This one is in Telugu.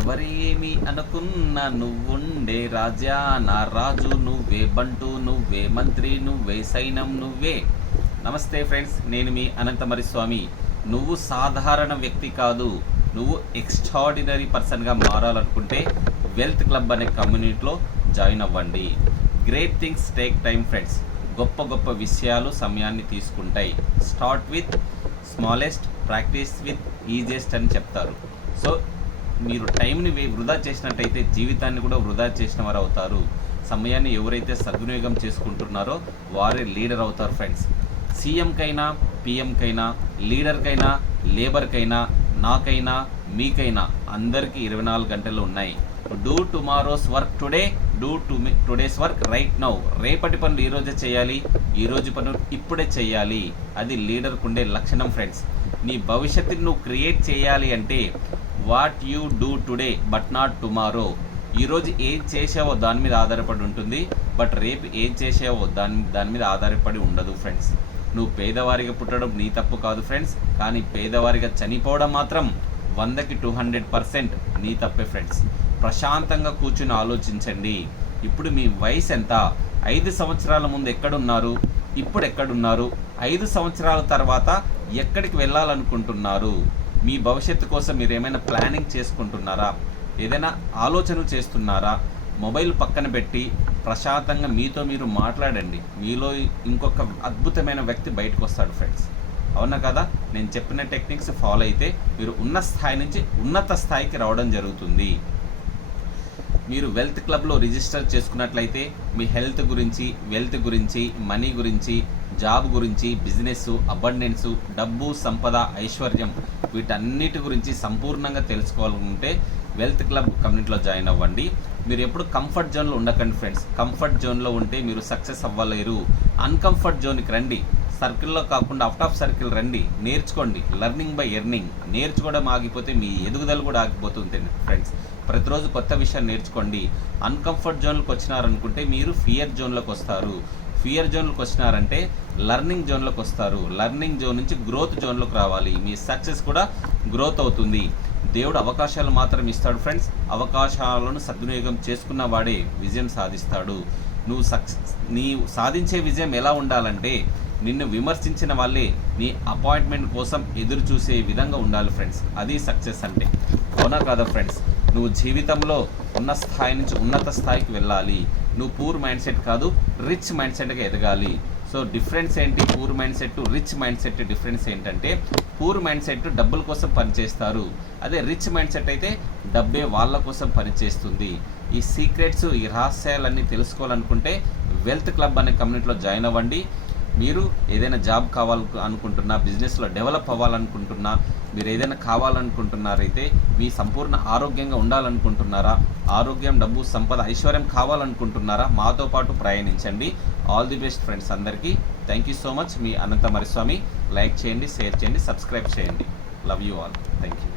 ఎవరేమి అనుకున్నా నువ్వుండే రాజా, నా రాజు నువ్వే, బంటు నువ్వే, మంత్రి నువ్వే, సైనం నువ్వే. నమస్తే ఫ్రెండ్స్, నేను మీ అనంతమరి స్వామి. నువ్వు సాధారణ వ్యక్తి కాదు, నువ్వు ఎక్స్ట్రాడినరీ పర్సన్గా మారాలనుకుంటే వెల్త్ క్లబ్ అనే కమ్యూనిటీలో జాయిన్ అవ్వండి. Great things take time friends. గొప్ప గొప్ప విషయాలు సమయాన్ని తీసుకుంటాయి. Start with smallest, practice with easiest అని చెప్తారు. సో మీరు టైంని వృధా చేసినట్టయితే జీవితాన్ని కూడా వృధా చేసిన వారు అవుతారు. సమయాన్ని ఎవరైతే సద్వినియోగం చేసుకుంటున్నారో వారే లీడర్ అవుతారు ఫ్రెండ్స్. సీఎంకైనా, పిఎంకైనా, లీడర్కైనా, లేబర్కైనా, నాకైనా, మీకైనా అందరికీ 24 గంటలు ఉన్నాయి. Do tomorrow's work today, do today's work right now. రేపటి పనులు ఈరోజే చేయాలి, ఈరోజు పనులు ఇప్పుడే చేయాలి. అది లీడర్కు ఉండే లక్షణం ఫ్రెండ్స్. నీ భవిష్యత్తుని నువ్వు క్రియేట్ చేయాలి అంటే what you do today but not tomorrow. ఈరోజు ఏం చేసావో దాని మీద ఆధారపడి ఉంటుంది, బట్ రేపు ఏం చేసావో దాని మీద ఆధారపడి ఉండదు ఫ్రెండ్స్. నువ్వు పేదవారిగా పుట్టడం నీ తప్పు కాదు ఫ్రెండ్స్, కానీ పేదవారిగా చనిపోవడం మాత్రం 100కి 200% నీ తప్పే ఫ్రెండ్స్. ప్రశాంతంగా కూర్చుని ఆలోచించండి. ఇప్పుడు మీ వయసు ఎంత? 5 సంవత్సరాల ముందు ఎక్కడున్నారు, ఇప్పుడు ఎక్కడున్నారు, 5 సంవత్సరాల తర్వాత ఎక్కడికి వెళ్ళాలనుకుంటున్నారు? మీ భవిష్యత్తు కోసం మీరు ఏమైనా ప్లానింగ్ చేసుకుంటున్నారా? ఏదైనా ఆలోచన చేస్తున్నారా? మొబైల్ పక్కన పెట్టి ప్రశాంతంగా మీతో మీరు మాట్లాడండి. మీలో ఇంకొక అద్భుతమైన వ్యక్తి బయటకు వస్తాడు ఫ్రెండ్స్. అవునా కదా? నేను చెప్పిన టెక్నిక్స్ ఫాలో అయితే మీరు ఉన్న స్థాయి నుంచి ఉన్నత స్థాయికి రావడం జరుగుతుంది. మీరు వెల్త్ క్లబ్లో రిజిస్టర్ చేసుకున్నట్లయితే మీ హెల్త్ గురించి, వెల్త్ గురించి, మనీ గురించి, జాబ్ గురించి, బిజినెస్, అబండెన్స్, డబ్బు, సంపద, ఐశ్వర్యం వీటన్నిటి గురించి సంపూర్ణంగా తెలుసుకోవాలనుకుంటే వెల్త్ క్లబ్ కమ్యూనిటీలో జాయిన్ అవ్వండి. మీరు ఎప్పుడు కంఫర్ట్ జోన్లో ఉండకండి ఫ్రెండ్స్. కంఫర్ట్ జోన్లో ఉంటే మీరు సక్సెస్ అవ్వలేరు. అన్కంఫర్ట్ జోన్కి రండి. సర్కిల్లో కాకుండా అవుట్ ఆఫ్ సర్కిల్ రండి. నేర్చుకోండి. Learning by earning. నేర్చుకోవడం ఆగిపోతే మీ ఎదుగుదల కూడా ఆగిపోతుంది ఫ్రెండ్స్. ప్రతిరోజు కొత్త విషయాలు నేర్చుకోండి. అన్కంఫర్ట్ జోన్లకు వచ్చినారనుకుంటే మీరు ఫియర్ జోన్లోకి వస్తారు. ఫియర్ జోన్లోకి వచ్చినారంటే లెర్నింగ్ జోన్లోకి వస్తారు. లెర్నింగ్ జోన్ నుంచి గ్రోత్ జోన్లోకి రావాలి. మీ సక్సెస్ కూడా గ్రోత్ అవుతుంది. దేవుడు అవకాశాలు మాత్రం ఇస్తాడు ఫ్రెండ్స్. అవకాశాలను సద్వినియోగం చేసుకున్న వాడే విజయం సాధిస్తాడు. నీవు సాధించే విజయం ఎలా ఉండాలంటే నిన్ను విమర్శించిన వాళ్ళే నీ అపాయింట్మెంట్ కోసం ఎదురు చూసే విధంగా ఉండాలి ఫ్రెండ్స్. అది సక్సెస్ అంటే. అవునా కాదా ఫ్రెండ్స్? నువ్వు జీవితంలో ఉన్న స్థాయి నుంచి ఉన్నత స్థాయికి వెళ్ళాలి. నువ్వు పూర్ మైండ్ సెట్ కాదు, రిచ్ మైండ్ సెట్గా ఎదగాలి. సో డిఫరెన్స్ ఏంటి? Poor mind set, rich mind set difference ఏంటంటే పూర్ మైండ్ సెట్ డబ్బుల కోసం పనిచేస్తారు. అదే రిచ్ మైండ్ సెట్ అయితే డబ్బే వాళ్ళ కోసం పనిచేస్తుంది. ఈ సీక్రెట్స్, ఈ రహస్యాలన్నీ తెలుసుకోవాలనుకుంటే వెల్త్ క్లబ్ అనే కమ్యూనిటీలో జాయిన్ అవ్వండి. మీరు ఏదైనా జాబ్ కావాలనుకుంటున్నా, బిజినెస్లో డెవలప్ అవ్వాలనుకుంటున్నా, మీరు ఏదైనా కావాలనుకుంటున్నారైతే, మీ సంపూర్ణ ఆరోగ్యంగా ఉండాలనుకుంటున్నారా, ఆరోగ్యం, డబ్బు, సంపద, ఐశ్వర్యం కావాలనుకుంటున్నారా, మాతో పాటు ప్రయాణించండి. ఆల్ ది బెస్ట్ ఫ్రెండ్స్ అందరికీ. Thank you so much. మీ అనంతమరి స్వామి. లైక్ చేయండి, షేర్ చేయండి, సబ్స్క్రైబ్ చేయండి. Love you all. Thank you.